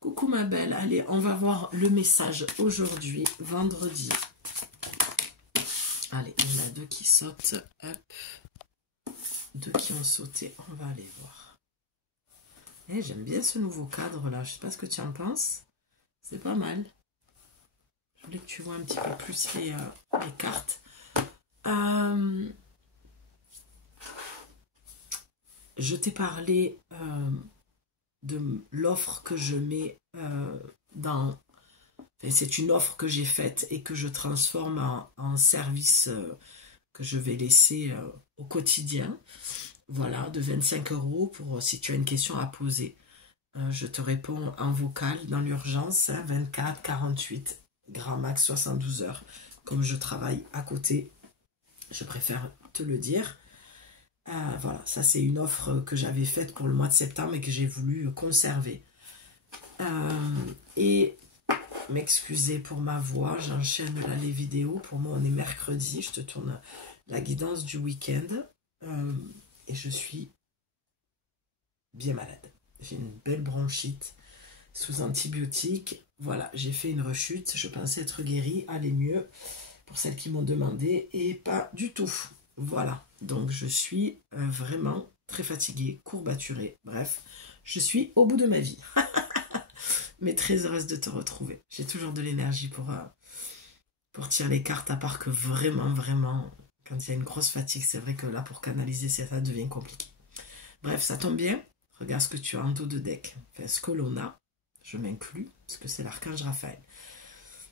Coucou ma belle, allez, on va voir le message aujourd'hui, vendredi. Allez, il y en a deux qui sautent, hop, deux qui ont sauté, on va aller voir. Eh, j'aime bien ce nouveau cadre là, je sais pas ce que tu en penses, c'est pas mal. Je voulais que tu vois un petit peu plus les cartes. Je t'ai parlé de l'offre que je mets dans... Enfin, c'est une offre que j'ai faite et que je transforme en service que je vais laisser au quotidien. Voilà, de 25 € pour si tu as une question à poser. Je te réponds en vocal dans l'urgence, 24, 48, grand max 72 heures. Comme je travaille à côté, je préfère te le dire. Voilà, ça c'est une offre que j'avais faite pour le mois de septembre et que j'ai voulu conserver. Et m'excuser pour ma voix, j'enchaîne là les vidéos. Pour moi on est mercredi, je te tourne la guidance du week-end. Et je suis bien malade. J'ai une belle bronchite sous antibiotiques. Voilà, j'ai fait une rechute. Je pensais être guérie, aller mieux pour celles qui m'ont demandé et pas du tout. Voilà, donc je suis vraiment très fatiguée, courbaturée. Bref, je suis au bout de ma vie. Mais très heureuse de te retrouver. J'ai toujours de l'énergie pour tirer les cartes, à part que vraiment, quand il y a une grosse fatigue, c'est vrai que là, pour canaliser, ça devient compliqué. Bref, ça tombe bien. Regarde ce que tu as en dos de deck. Enfin, ce que l'on a, je m'inclus, parce que c'est l'archange Raphaël.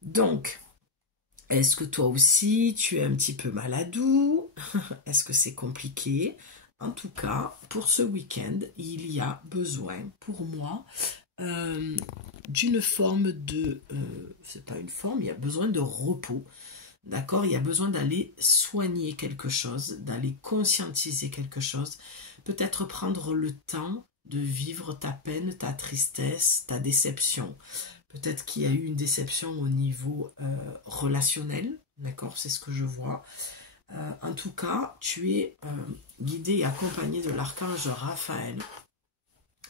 Donc, est-ce que toi aussi, tu es un petit peu maladou? Est-ce que c'est compliqué? En tout cas, pour ce week-end, il y a besoin, pour moi, d'une forme de... c'est pas une forme, il y a besoin de repos. D'accord? Il y a besoin d'aller soigner quelque chose, d'aller conscientiser quelque chose. Peut-être prendre le temps de vivre ta peine, ta tristesse, ta déception. Peut-être qu'il y a eu une déception au niveau relationnel. D'accord? C'est ce que je vois. En tout cas, tu es guidé et accompagné de l'archange Raphaël.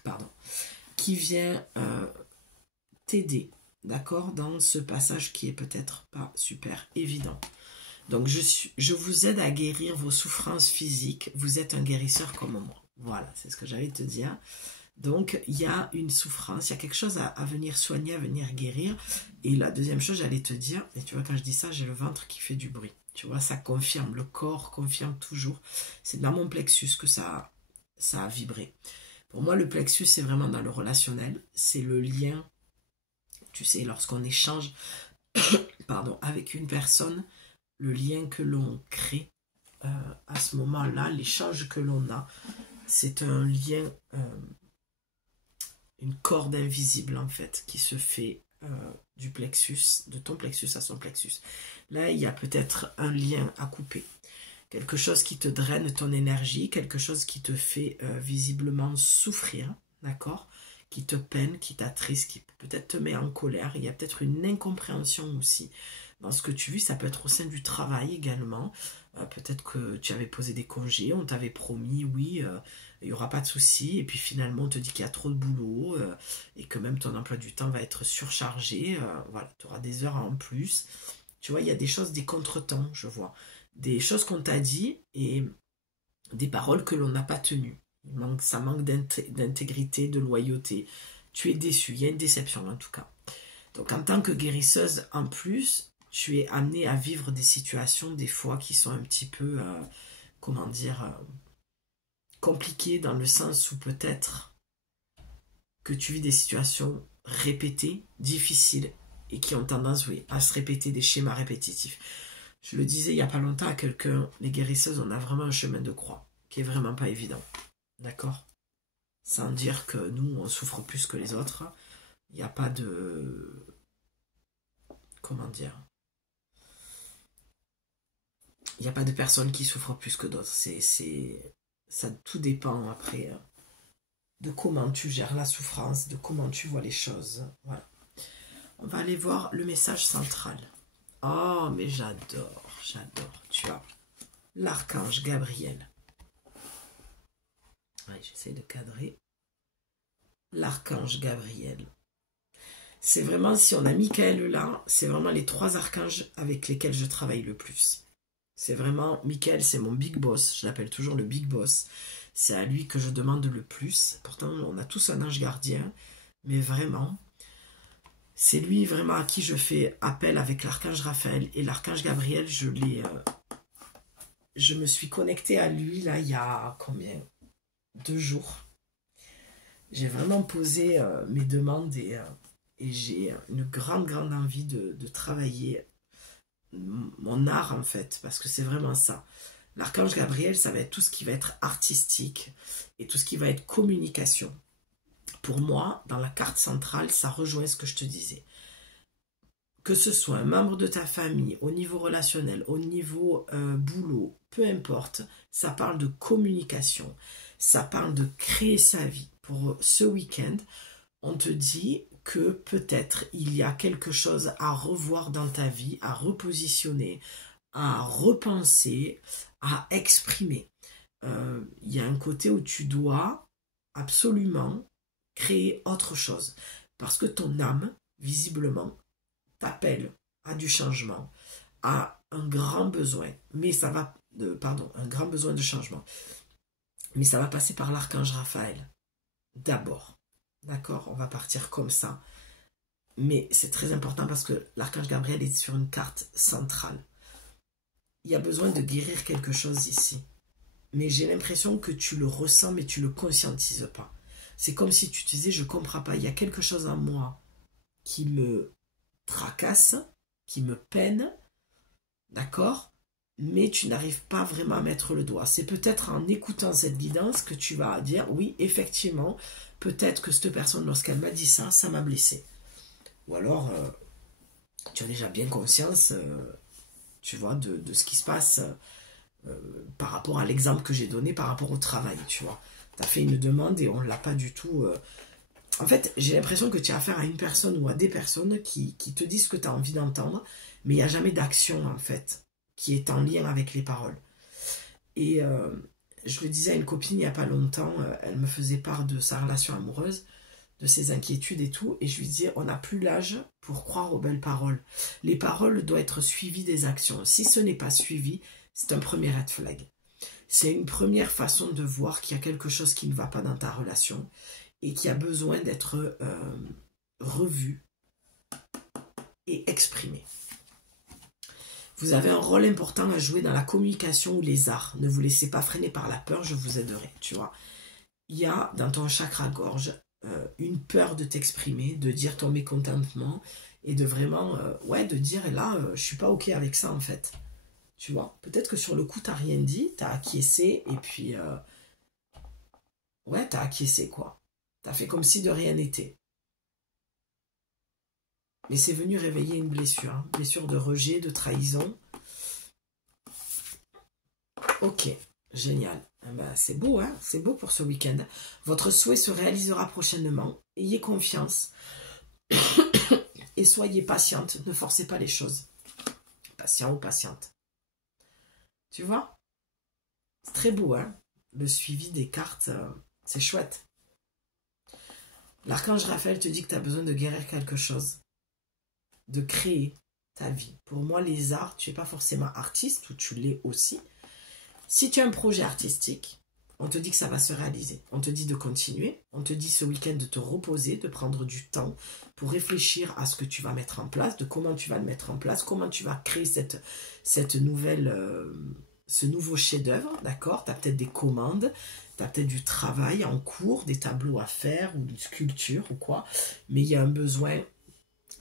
Pardon. Qui vient t'aider, d'accord, dans ce passage qui est peut-être pas super évident. Donc, je vous aide à guérir vos souffrances physiques. Vous êtes un guérisseur comme moi. Voilà, c'est ce que j'allais te dire. Donc, il y a une souffrance, il y a quelque chose à venir soigner, à venir guérir. Et la deuxième chose, j'allais te dire, et tu vois, quand je dis ça, j'ai le ventre qui fait du bruit. Tu vois, ça confirme, le corps confirme toujours. C'est dans mon plexus que ça a vibré. Pour moi, le plexus, c'est vraiment dans le relationnel. C'est le lien, tu sais, lorsqu'on échange pardon, avec une personne, le lien que l'on crée à ce moment-là, l'échange que l'on a, c'est un lien, une corde invisible en fait, qui se fait du plexus, de ton plexus à son plexus. Là, il y a peut-être un lien à couper. Quelque chose qui te draine ton énergie, quelque chose qui te fait visiblement souffrir, d'accord? Qui te peine, qui t'attriste, qui peut-être te met en colère. Il y a peut-être une incompréhension aussi dans ce que tu vis. Ça peut être au sein du travail également. Peut-être que tu avais posé des congés, on t'avait promis, oui, il n'y aura pas de souci. Et puis finalement, on te dit qu'il y a trop de boulot et que même ton emploi du temps va être surchargé. Voilà, tu auras des heures en plus. Tu vois, il y a des choses, des contretemps, je vois. Des choses qu'on t'a dit et des paroles que l'on n'a pas tenues. Ça manque d'intégrité, de loyauté. Tu es déçu, il y a une déception en tout cas. Donc en tant que guérisseuse, en plus, tu es amenée à vivre des situations des fois qui sont un petit peu, comment dire, compliquées dans le sens où peut-être que tu vis des situations répétées, difficiles et qui ont tendance, oui, à se répéter, des schémas répétitifs. Je le disais il n'y a pas longtemps à quelqu'un, les guérisseuses, on a vraiment un chemin de croix qui est vraiment pas évident. D'accord? Sans dire que nous, on souffre plus que les autres. Il n'y a pas de... Comment dire? Il n'y a pas de personne qui souffre plus que d'autres. Ça, tout dépend après de comment tu gères la souffrance, de comment tu vois les choses. Voilà. On va aller voir le message central. Oh, mais j'adore. Tu as l'archange Gabriel. Ouais, j'essaie de cadrer. L'archange Gabriel. C'est vraiment, si on a Michael là, c'est vraiment les 3 archanges avec lesquels je travaille le plus. C'est vraiment, Michael, c'est mon big boss, je l'appelle toujours le big boss. C'est à lui que je demande le plus. Pourtant, on a tous un ange gardien, mais vraiment, c'est lui vraiment à qui je fais appel avec l'archange Raphaël et l'archange Gabriel. Je me suis connectée à lui là il y a combien? 2 jours. J'ai vraiment posé mes demandes et j'ai une grande envie de travailler mon art en fait, parce que c'est vraiment ça. L'archange Gabriel, ça va être tout ce qui va être artistique et tout ce qui va être communication. Pour moi, dans la carte centrale, ça rejoint ce que je te disais. Que ce soit un membre de ta famille, au niveau relationnel, au niveau boulot, peu importe, ça parle de communication, ça parle de créer sa vie. Pour ce week-end, on te dit que peut-être il y a quelque chose à revoir dans ta vie, à repositionner, à repenser, à exprimer. Il y a un côté où tu dois absolument créer autre chose. Parce que ton âme, visiblement, t'appelle à du changement, à un grand besoin. Mais ça va, un grand besoin de changement. Mais ça va passer par l'archange Raphaël. D'abord. D'accord, on va partir comme ça. Mais c'est très important parce que l'archange Gabriel est sur une carte centrale. Il y a besoin de guérir quelque chose ici. Mais j'ai l'impression que tu le ressens, mais tu ne le conscientises pas. C'est comme si tu te disais, je ne comprends pas, il y a quelque chose en moi qui me tracasse, qui me peine, d'accord? Mais tu n'arrives pas vraiment à mettre le doigt. C'est peut-être en écoutant cette guidance que tu vas dire, oui, effectivement, peut-être que cette personne, lorsqu'elle m'a dit ça, ça m'a blessé. Ou alors, tu as déjà bien conscience, tu vois, de ce qui se passe par rapport à l'exemple que j'ai donné, par rapport au travail, tu vois. Tu as fait une demande et on ne l'a pas du tout... En fait, j'ai l'impression que tu as affaire à une personne ou à des personnes qui te disent ce que tu as envie d'entendre, mais il n'y a jamais d'action, en fait, qui est en lien avec les paroles. Et je le disais à une copine il n'y a pas longtemps, elle me faisait part de sa relation amoureuse, de ses inquiétudes et tout, et je lui disais, on n'a plus l'âge pour croire aux belles paroles. Les paroles doivent être suivies des actions. Si ce n'est pas suivi, c'est un premier red flag. C'est une première façon de voir qu'il y a quelque chose qui ne va pas dans ta relation et qui a besoin d'être revu et exprimé. Vous avez un rôle important à jouer dans la communication ou les arts. Ne vous laissez pas freiner par la peur, je vous aiderai, tu vois. Il y a dans ton chakra-gorge une peur de t'exprimer, de dire ton mécontentement et de vraiment, de dire, là, je suis pas OK avec ça, en fait. Tu vois, peut-être que sur le coup, t'as rien dit, t'as acquiescé, et puis, t'as acquiescé, quoi. T'as fait comme si de rien n'était. Mais c'est venu réveiller une blessure, hein. Blessure de rejet, de trahison. Ok, génial. Ben, c'est beau, hein, c'est beau pour ce week-end. Votre souhait se réalisera prochainement. Ayez confiance. Et soyez patiente, ne forcez pas les choses. Patient ou patiente. Tu vois? C'est très beau, hein? Le suivi des cartes, c'est chouette. L'archange Raphaël te dit que tu as besoin de guérir quelque chose. De créer ta vie. Pour moi, les arts, tu n'es pas forcément artiste, ou tu l'es aussi. Si tu as un projet artistique, on te dit que ça va se réaliser. On te dit de continuer. On te dit ce week-end de te reposer, de prendre du temps pour réfléchir à ce que tu vas mettre en place, de comment tu vas le mettre en place, comment tu vas créer cette nouvelle, ce nouveau chef-d'œuvre, d'accord? Tu as peut-être des commandes, tu as peut-être du travail en cours, des tableaux à faire ou une sculpture ou quoi. Mais il y a un besoin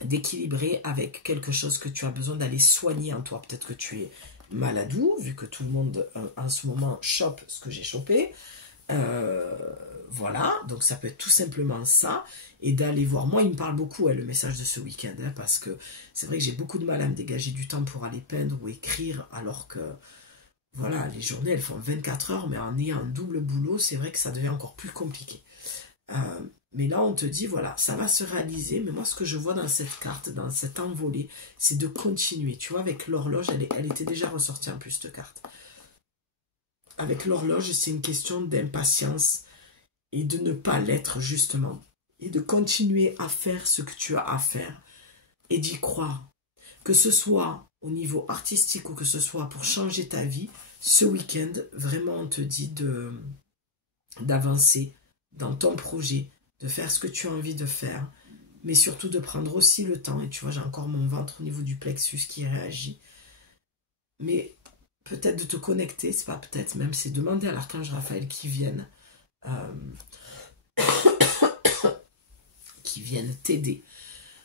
d'équilibrer avec quelque chose que tu as besoin d'aller soigner en toi. Peut-être que tu es maladou, vu que tout le monde en ce moment chope ce que j'ai chopé. Voilà, donc ça peut être tout simplement ça. Et d'aller voir, moi il me parle beaucoup le message de ce week-end, hein, parce que c'est vrai que j'ai beaucoup de mal à me dégager du temps pour aller peindre ou écrire, alors que voilà, les journées elles font 24 heures, mais en ayant un double boulot, c'est vrai que ça devient encore plus compliqué. Mais là, on te dit, voilà, ça va se réaliser. Mais moi, ce que je vois dans cette carte, dans cette envolée, c'est de continuer. Tu vois, avec l'horloge, elle était déjà ressortie en plus, cette carte. Avec l'horloge, c'est une question d'impatience et de ne pas l'être, justement. et de continuer à faire ce que tu as à faire et d'y croire. Que ce soit au niveau artistique ou que ce soit pour changer ta vie, ce week-end, vraiment, on te dit d'avancer dans ton projet, de faire ce que tu as envie de faire, mais surtout de prendre aussi le temps. Et tu vois, j'ai encore mon ventre au niveau du plexus qui réagit. Mais peut-être de te connecter, c'est pas peut-être même, c'est demander à l'archange Raphaël qui vienne t'aider.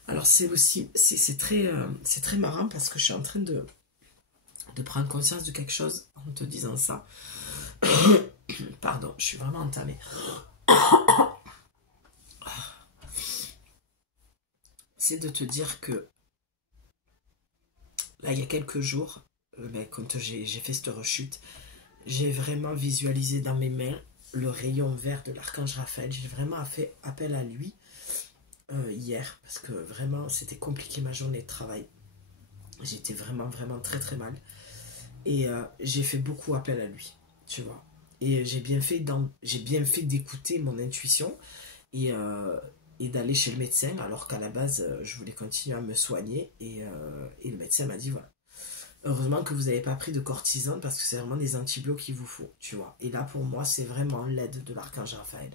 Alors c'est aussi, c'est très marrant parce que je suis en train de prendre conscience de quelque chose en te disant ça. Pardon, je suis vraiment entamée. C'est de te dire que là, il y a quelques jours, quand j'ai fait cette rechute, j'ai vraiment visualisé dans mes mains le rayon vert de l'archange Raphaël. J'ai vraiment fait appel à lui hier, parce que vraiment, c'était compliqué ma journée de travail. J'étais vraiment, vraiment très, très mal. Et j'ai fait beaucoup appel à lui, tu vois. Et j'ai bien fait d'écouter mon intuition et d'aller chez le médecin, alors qu'à la base, je voulais continuer à me soigner. Et le médecin m'a dit, voilà, heureusement que vous n'avez pas pris de cortisone, parce que c'est vraiment des antibiotiques qu'il vous faut, tu vois. Et là, pour moi, c'est vraiment l'aide de l'archange Raphaël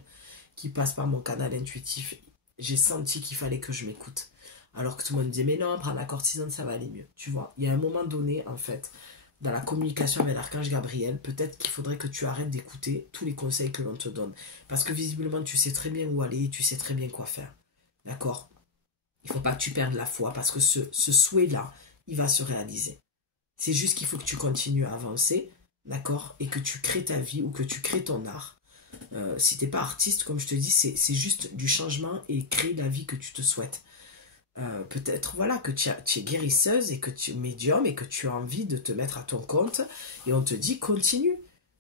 qui passe par mon canal intuitif. J'ai senti qu'il fallait que je m'écoute. Alors que tout le monde disait, mais non, prends la cortisone, ça va aller mieux, tu vois. Il y a un moment donné, en fait, dans la communication avec l'archange Gabriel, peut-être qu'il faudrait que tu arrêtes d'écouter tous les conseils que l'on te donne. Parce que visiblement, tu sais très bien où aller et tu sais très bien quoi faire. D'accord? Il ne faut pas que tu perdes la foi, parce que ce souhait-là, il va se réaliser. C'est juste qu'il faut que tu continues à avancer, d'accord? Et que tu crées ta vie ou que tu crées ton art. Si tu n'es pas artiste, comme je te dis, c'est juste du changement et créer la vie que tu te souhaites. Peut-être voilà que tu es guérisseuse et que tu es médium et que tu as envie de te mettre à ton compte et on te dit continue.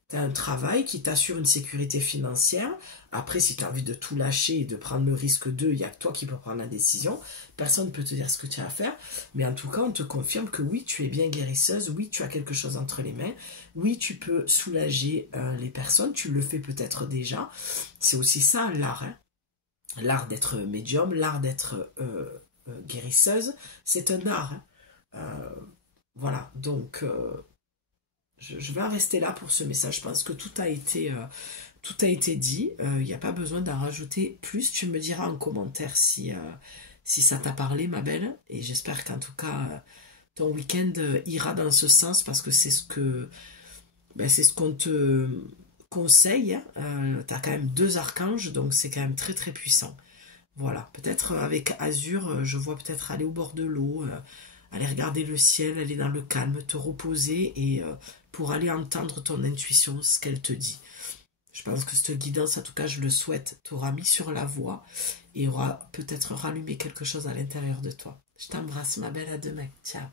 Tu as un travail qui t'assure une sécurité financière. Après, si tu as envie de tout lâcher et de prendre le risque il n'y a que toi qui peux prendre la décision. Personne ne peut te dire ce que tu as à faire. Mais en tout cas, on te confirme que oui, tu es bien guérisseuse. Oui, tu as quelque chose entre les mains. Oui, tu peux soulager les personnes. Tu le fais peut-être déjà. C'est aussi ça l'art. Hein. L'art d'être médium, l'art d'être guérisseuse, c'est un art. Hein. Voilà, donc je vais en rester là pour ce message. Je pense que tout a été dit. Il n'y a pas besoin d'en rajouter plus. Tu me diras en commentaire si ça t'a parlé, ma belle. Et j'espère qu'en tout cas, ton week-end ira dans ce sens parce que c'est ce qu'on te conseille. Tu as quand même 2 archanges, donc c'est quand même très très puissant. Voilà, peut-être avec Azur, je vois peut-être aller au bord de l'eau, aller regarder le ciel, aller dans le calme, te reposer et pour aller entendre ton intuition, ce qu'elle te dit. Je pense que cette guidance, en tout cas je le souhaite, t'aura mis sur la voie et aura peut-être rallumé quelque chose à l'intérieur de toi. Je t'embrasse ma belle, à demain, ciao.